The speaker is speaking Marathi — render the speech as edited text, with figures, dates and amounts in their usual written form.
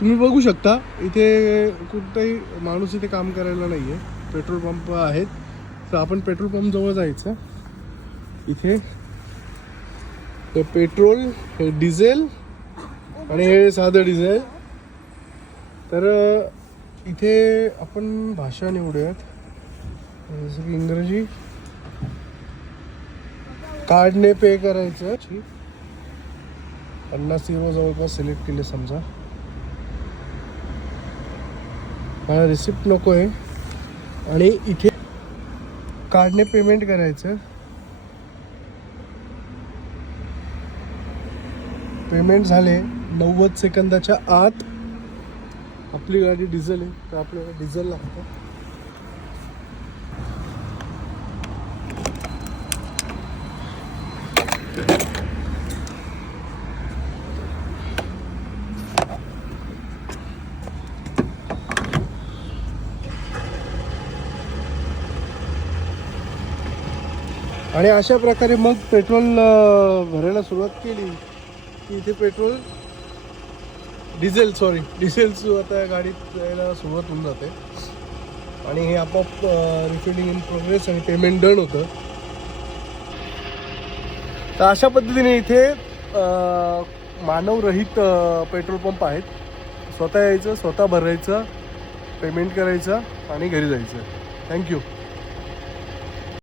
तुम्ही बघू शकता इथे कुठलाही माणूस इथे काम करायला नाही आहे. पेट्रोल पंप आहेत. तर आपण पेट्रोल पंप जवळ जायचं. इथे हे पेट्रोल, हे डिझेल आणि हे साधं डिझेल. तर इथे आपण भाषा निवडूयात, जसं की इंग्रजी. कार्डने पे करायचं. 50 युरो जवळपास सिलेक्ट केले समजा. मला रिसिप्ट नको आहे. आणि इथे कार्डने पेमेंट करायचं. पेमेंट झाले 90 सेकंदाच्या आत. आपली गाडी डिझेल आहे तर आपल्याला डिझेल लागतं. आणि अशा प्रकारे मग पेट्रोल भरायला सुरुवात केली की इथे डिझेल आता गाडीत यायला सुरुवात होऊन जाते. आणि हे आपोआप रिफिलिंग इन प्रोग्रेस आणि पेमेंट डन होतं. तर अशा पद्धतीने इथे मानवरहित पेट्रोल पंप आहेत. स्वतः यायचं, स्वतः भरायचं, पेमेंट करायचं आणि घरी जायचं. थँक्यू.